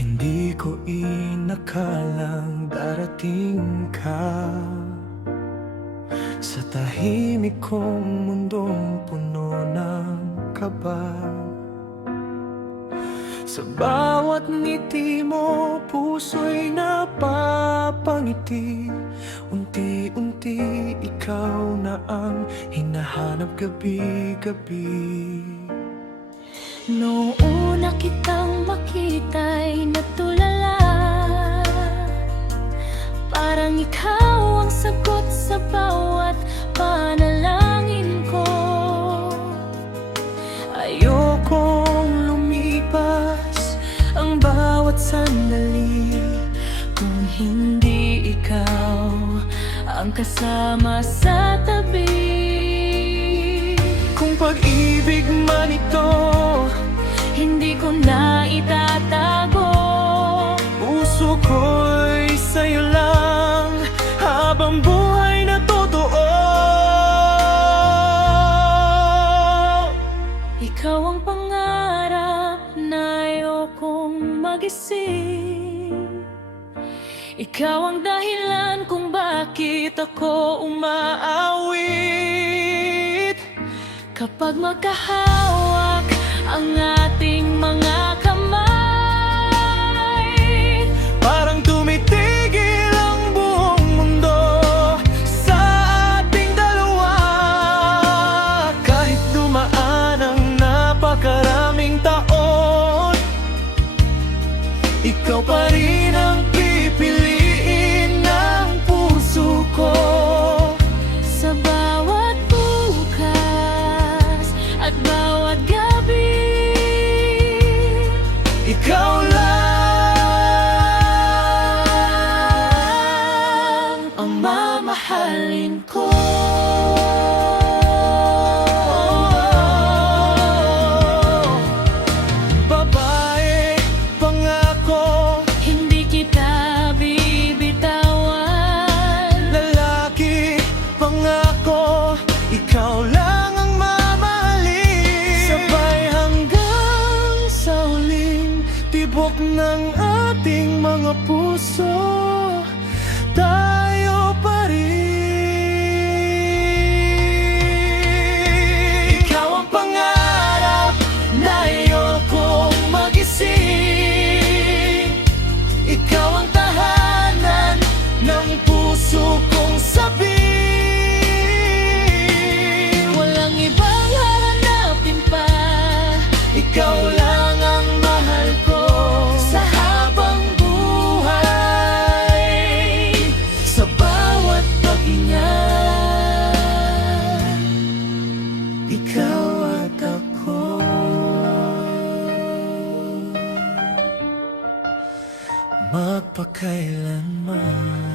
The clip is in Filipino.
Hindi ko inakalang darating ka sa tahimik kong mundong puno ng kaba. Sa bawat ngiti mo, puso'y napapangiti. Unti-unti ikaw na ang hinahanap gabi-gabi. Noong una kitang makita'y natulala, parang ikaw ang sagot sa bawat panalangin ko. Ayokong lumipas ang bawat sandali Kung hindi ikaw ang kasama sa tabi. Kung pag-ibig man ito, Hindi ko na itatago. puso ko'y sa'yo lang habang buhay na totoo. Ikaw ang pangarap na ayokong magising. Ikaw ang dahilan kung bakit ako umaawit. Kapag magkahawak ang ating mga kamay, Parang tumitigil ang buong mundo sa ating dalawa. Kahit dumaan ang napakaraming taon, ikaw pa rin ang pipiliin ng puso ko. sa bawat bukas at bawat gabi, Ikaw lang ang mamahalin ko. babae, pangako. Hindi kita bibitawan. Lalaki, pangako. Ikaw lang ang mamahalin. Sabay hanggang sa huling tibok ng ating mga puso, tayo pa rin. Ikaw ang pangarap na ayokong magising. Ikaw ang tahanan ng puso kong sabi. Walang ibang hahanapin pa. Ikaw lang ang mahal ko sa habang buhay. Sa bawat paghinga, ikaw at ako. Magpakailanman.